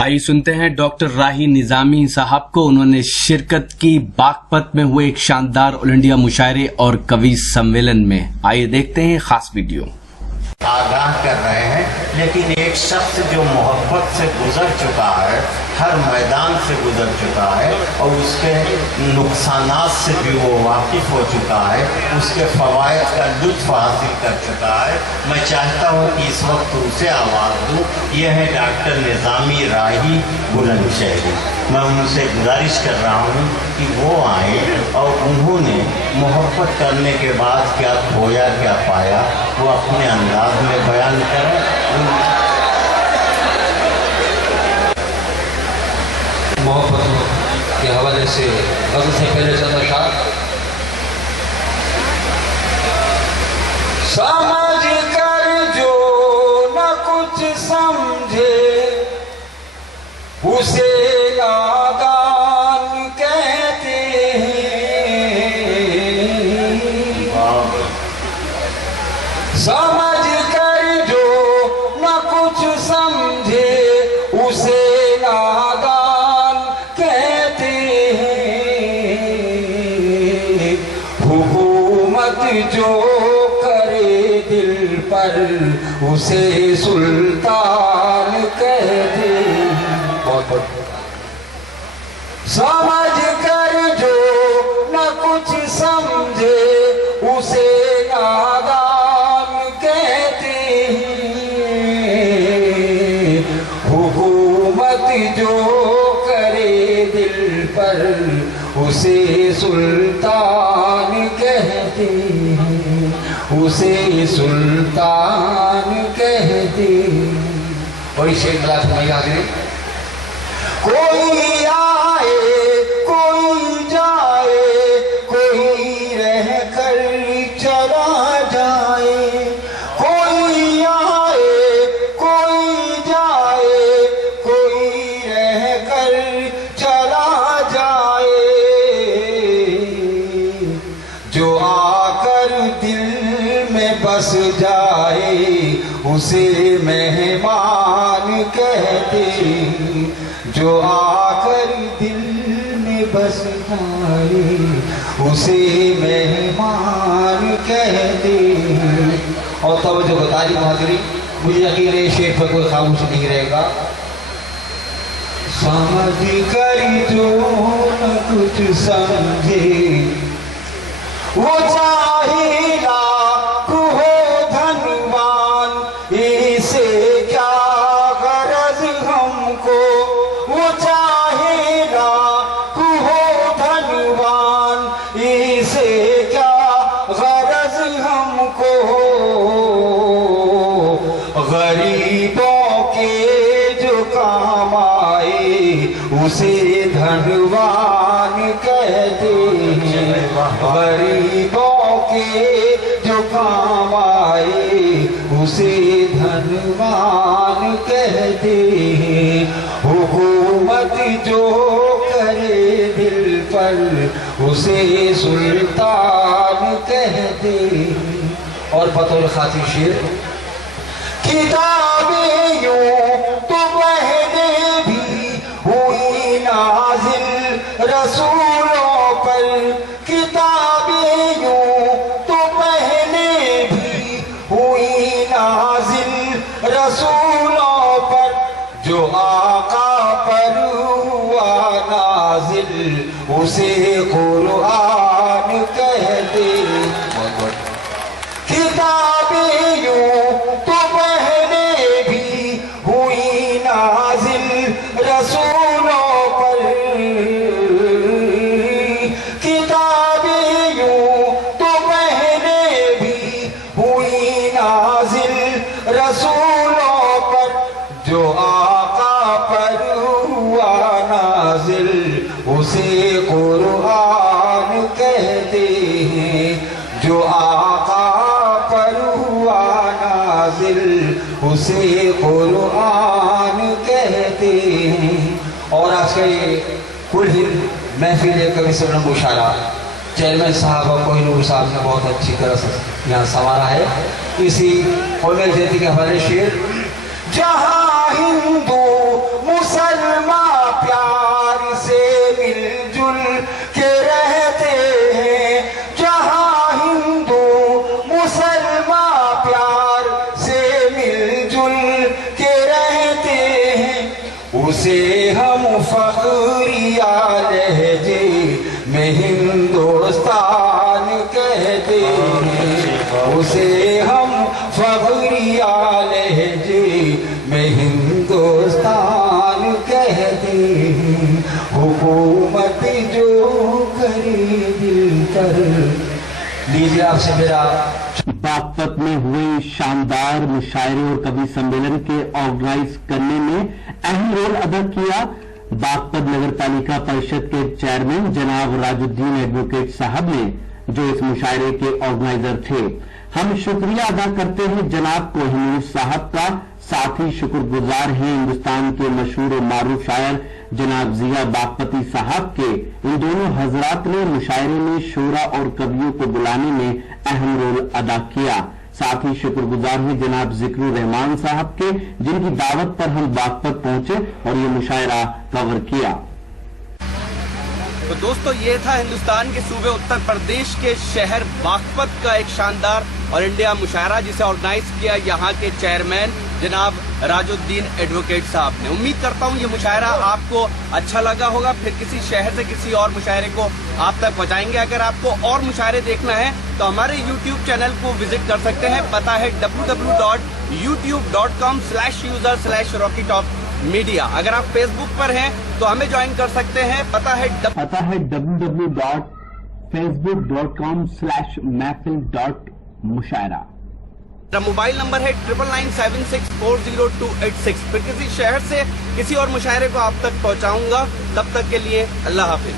आइए सुनते हैं डॉक्टर राही निजामी साहब को। उन्होंने शिरकत की बागपत में हुए एक शानदार ऑल इंडिया मुशायरे और कवि सम्मेलन में। आइए देखते हैं खास वीडियो। आगाह कर रहे हैं, लेकिन एक शख्स जो मोहब्बत से गुजर चुका है, हर मैदान से गुजर चुका है और उसके नुकसानात से भी वो वाकिफ़ हो चुका है, उसके फ़वाइद का लुत्फ़ हासिल कर चुका है। मैं चाहता हूँ कि इस वक्त उसे आवाज़ दूँ। यह है डॉक्टर निज़ामी राही बुलंदशहरी। मैं उनसे गुजारिश कर रहा हूँ कि वो आए और उन्होंने मोहब्बत करने के बाद क्या खोया क्या पाया वो अपने अंदाज में बयान करें। मोहब्बत के हवाले से गज़ल से पहले चंद अशआर। समझ कर जो न कुछ समझे उसे नादान कहते हैं। समझ कर जो न कुछ समझे उसे नादान कहते हैं। हुकूमत जो करे दिल पर उसे सुल्तान कहते हैं। समझ कर जो न कुछ समझे उसे नादान कहते हैं। हुकूमत जो करे दिल पर उसे सुल्तान कहते हैं, उसे सुल्तान कहते हैं। और इसे गला में याद है, कोई आए कोई जाए, कोई रह कर चला जाए। कोई आए कोई जाए, कोई रह कर चला जाए। जो आकर दिल में बस जाए उसे मेहमान कहते हैं। जो आकर दिल में बस जाए उसे मेहमान कहते हैं। और तवज्जो बताइए बहादुरी, मुझे यकीन है शेर पर कोई खामोश नहीं रहेगा। समझ कर जो न कुछ समझे वो चाहे लाख हो धनवान, इसे क्या गरज हमको। वो चाहे लाख हो धनवान, इसे क्या गरज हमको। गरीबों के जो काम आए उसे धनवान कहते हैं। गरीबों के जो काम आए उसे धनवान कहते हैं। हुकूमत जो करे दिल पर उसे सुल्तान कहते हैं। और बतौर खातिर शेर, किताबें यूं तो पहले भी हुई नाजिल रसूलों पर। किताबें यूं तो पहले भी हुई नाजिल रसूलों पर। जो आका पर हुआ नाजिल उसे कुरान कहते। किताबें यूं तो पहले भी हुई नाजिल रसूलों पर। किताबें यूं तो पहले भी हुई नाजिल रसूलों पर। जो आका पर हुआ नाजिल उसे कुरान कहते हैं। जो आका पर हुआ नाजिल उसे कुरान कहते हैं। और आज का ये कुल महफिल कवि सम्मेलन मुशायरा चेयरमैन साहब और कोहिनूर साहब ने बहुत अच्छी तरह से यहाँ संवारा है। इसी होने जयंती के हमारे शेर, जहाँ हिंदू मुसलमान उसे हम फखरिया लहजे में हिंदुस्तान कहते हैं, उसे हम फखरिया लहजे में हिंदुस्तान कहते हैं। हुकूमत जो करे दिल पर। लीजिए आपसे मेरा बागपत में हुए शानदार मुशायरे और कवि सम्मेलन के ऑर्गेनाइज करने में अहम रोल अदा किया बागपत नगर पालिका परिषद के चेयरमैन जनाब राजुद्दीन एडवोकेट साहब ने, जो इस मुशायरे के ऑर्गेनाइजर थे। हम शुक्रिया अदा करते हैं जनाब कोहिनूर साहब का, साथ ही शुक्रगुजार हैं हिंदुस्तान के मशहूर और मारूफ शायर जनाब जिया बागपती साहब के। इन दोनों हजरात ने मुशायरे में शोरा और कवियों को बुलाने में अहम रोल अदा किया। साथ ही शुक्रगुजार हैं जनाब जिक्रुर रहमान साहब के, जिनकी दावत पर हम बागपत पहुंचे और ये मुशायरा कवर किया। तो दोस्तों, ये था हिंदुस्तान के सूबे उत्तर प्रदेश के शहर बागपत का एक शानदार ऑल इंडिया मुशायरा, जिसे ऑर्गेनाइज किया यहाँ के चेयरमैन जनाब राजुद्दीन एडवोकेट साहब ने। उम्मीद करता हूँ ये मुशायरा आपको अच्छा लगा होगा। फिर किसी शहर से किसी और मुशायरे को आप तक पहुँचाएंगे। अगर आपको और मुशायरे देखना है तो हमारे YouTube चैनल को विजिट कर सकते हैं। पता है www.youtube.com/user/RockyTalkMedia। अगर आप फेसबुक पर हैं तो हमें ज्वाइन कर सकते हैं। पता है www.facebook.com/महफिल.मुशायरा। मोबाइल नंबर है 9997640286। फिर किसी शहर से किसी और मुशायरे को आप तक पहुंचाऊंगा। तब तक के लिए अल्लाह हाफिज।